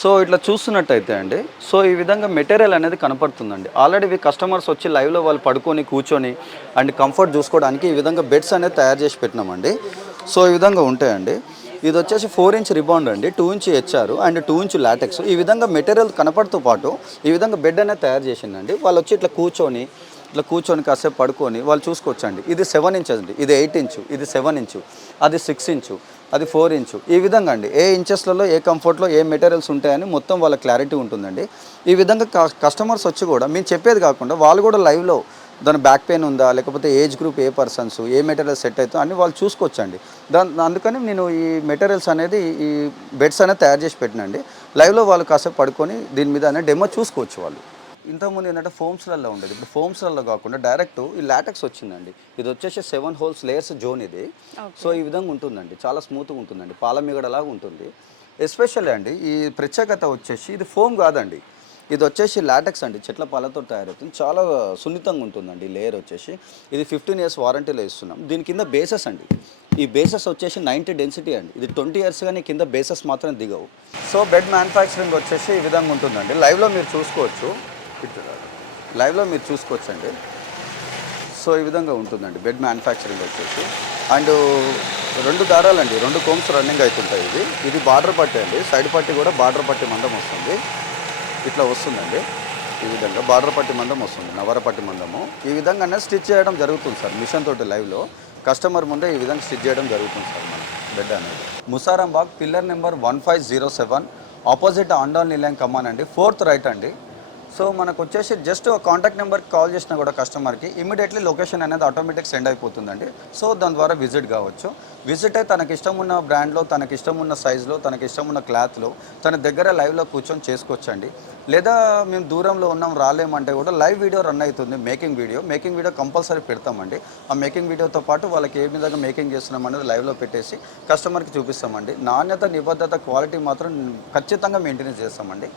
So ఇట్లా చూస్తున్నట్టయితే అండి, సో ఈ విధంగా మెటీరియల్ అనేది కనపడుతుందండి. ఆల్రెడీ కస్టమర్స్ వచ్చి లైవ్‌లో వాళ్ళు పడుకొని, కూర్చొని అండ్ కంఫర్ట్ చూసుకోవడానికి ఈ విధంగా బెడ్స్ అనేది తయారు చేసి పెట్టినామండి. సో ఈ విధంగా ఉంటాయండి. ఇదొచ్చేసి 4 ఇంచ్ రిబాండ్ అండి, 2 inch HR and 2 inch LaTeX. ఈ విధంగా మెటీరియల్ కనపడుతూ పాటు ఈ విధంగా బెడ్ అనేది తయారు చేసిందండి. వాళ్ళొచ్చి ఇట్లా కూర్చొని కాసేపు పడుకొని వాళ్ళు చూసుకోవచ్చండి. ఇది 7 ఇంచెస్ అండి, ఇది 8 ఇంచు, ఇది 7 ఇంచు, అది 6 ఇంచు, అది 4 ఇంచు. ఈ విధంగా అండి ఏ ఇంచెస్లలో ఏ కంఫర్ట్‌లో ఏ మెటీరియల్స్ ఉంటాయని మొత్తం వాళ్ళ క్లారిటీ ఉంటుందండి. ఈ విధంగా కస్టమర్స్ వచ్చి కూడా మేము చెప్పేది కాకుండా వాళ్ళు కూడా లైవ్‌లో దాని బ్యాక్ పెయిన్ ఉందా, లేకపోతే age group A persons, A material set అవుతుందో అన్నీ వాళ్ళు చూసుకోవచ్చండి. అందుకని నేను ఈ మెటీరియల్స్ అనేది ఈ బెడ్స్ అనేది తయారు చేసి పెట్టినండి. లైవ్‌లో వాళ్ళు కాసేపు పడుకొని దీని మీద అనేది డెమో చూసుకోవచ్చు వాళ్ళు. ఇంతకుముందు ఏంటంటే ఫోమ్స్‌లలో ఉండేది. ఇప్పుడు ఫోమ్స్‌లలో కాకుండా డైరెక్ట్ ఈ లాటెక్స్ వచ్చిందండి. ఇది వచ్చేసి 7 హోల్స్ లేయర్స్ జోన్ ఇది. So okay. ఈ విధంగా ఉంటుందండి. చాలా స్మూత్‌గా ఉంటుందండి. పాల మీగడలాగా ఉంటుంది. ఎస్పెషల్లీ అండి ఈ ప్రత్యేకత వచ్చేసి ఇది ఫోమ్ కాదండి. ఇది వచ్చేసి లాటెక్స్ అండి. చెట్ల పాలతో తయారవుతుంది. చాలా సున్నితంగా ఉంటుందండి ఈ లేయర్ వచ్చేసి. ఇది 15 ఇయర్స్ వారంటీలో ఇస్తున్నాం. దీని కింద బేసెస్ అండి. ఈ బేసెస్ వచ్చేసి 90 డెన్సిటీ అండి. ఇది 20 ఇయర్స్ గానీ కింద బేసెస్ మాత్రం దిగవు. సో బెడ్ మ్యానుఫ్యాక్చరింగ్ వచ్చేసి ఈ విధంగా ఉంటుందండి. లైవ్‌లో మీరు చూసుకోవచ్చు. లైవ్‌లో మీరు చూసుకోవచ్చండి. సో ఈ విధంగా ఉంటుందండి బెడ్ మ్యానుఫ్యాక్చరింగ్ వచ్చేసి. అండ్ 2 దారాలండి, 2 కోమ్స్ రన్నింగ్ అవుతుంటాయి. ఇది బార్డర్ పట్టీ అండి. సైడ్ పట్టీ కూడా బార్డర్ పట్టీ మందం వస్తుంది. ఇట్లా వస్తుందండి. ఈ విధంగా బార్డర్ పట్టీ మందం వస్తుంది, నవర పట్టీ మందము. ఈ విధంగానే స్టిచ్ చేయడం జరుగుతుంది సార్ మిషన్ తోటి లైవ్‌లో. కస్టమర్ ముందే ఈ విధంగా స్టిచ్ చేయడం జరుగుతుంది సార్ మన బెడ్ అనేది. Musarambagh pillar number 1507 opposite Andal నిలయం కమాన్ అండి, 4th రైట్ అండి. సో మనకు వచ్చేసి జస్ట్ కాంటాక్ట్ నెంబర్కి కాల్ చేసినా కూడా కస్టమర్కి ఇమీడియట్లీ లొకేషన్ అనేది ఆటోమేటిక్ సెండ్ అయిపోతుందండి. సో దాని ద్వారా విజిట్ కావచ్చు. విజిట్ అయితే తనకి ఇష్టం ఉన్న బ్రాండ్లో, తనకి ఇష్టం ఉన్న సైజులో, తనకి ఇష్టం ఉన్న క్లాత్లో తన దగ్గర లైవ్లో కూర్చొని చేసుకోవచ్చండి. లేదా మేము దూరంలో ఉన్నాం రాలేమంటే కూడా లైవ్ వీడియో రన్ అవుతుంది, మేకింగ్ వీడియో కంపల్సరీ పెడతామండి. ఆ మేకింగ్ వీడియోతో పాటు వాళ్ళకి ఏ విధంగా మేకింగ్ చేస్తున్నాం అనేది లైవ్లో పెట్టేసి కస్టమర్కి చూపిస్తామండి. నాణ్యత, నిబద్ధత, క్వాలిటీ మాత్రం ఖచ్చితంగా మెయింటెనెన్స్ చేస్తామండి.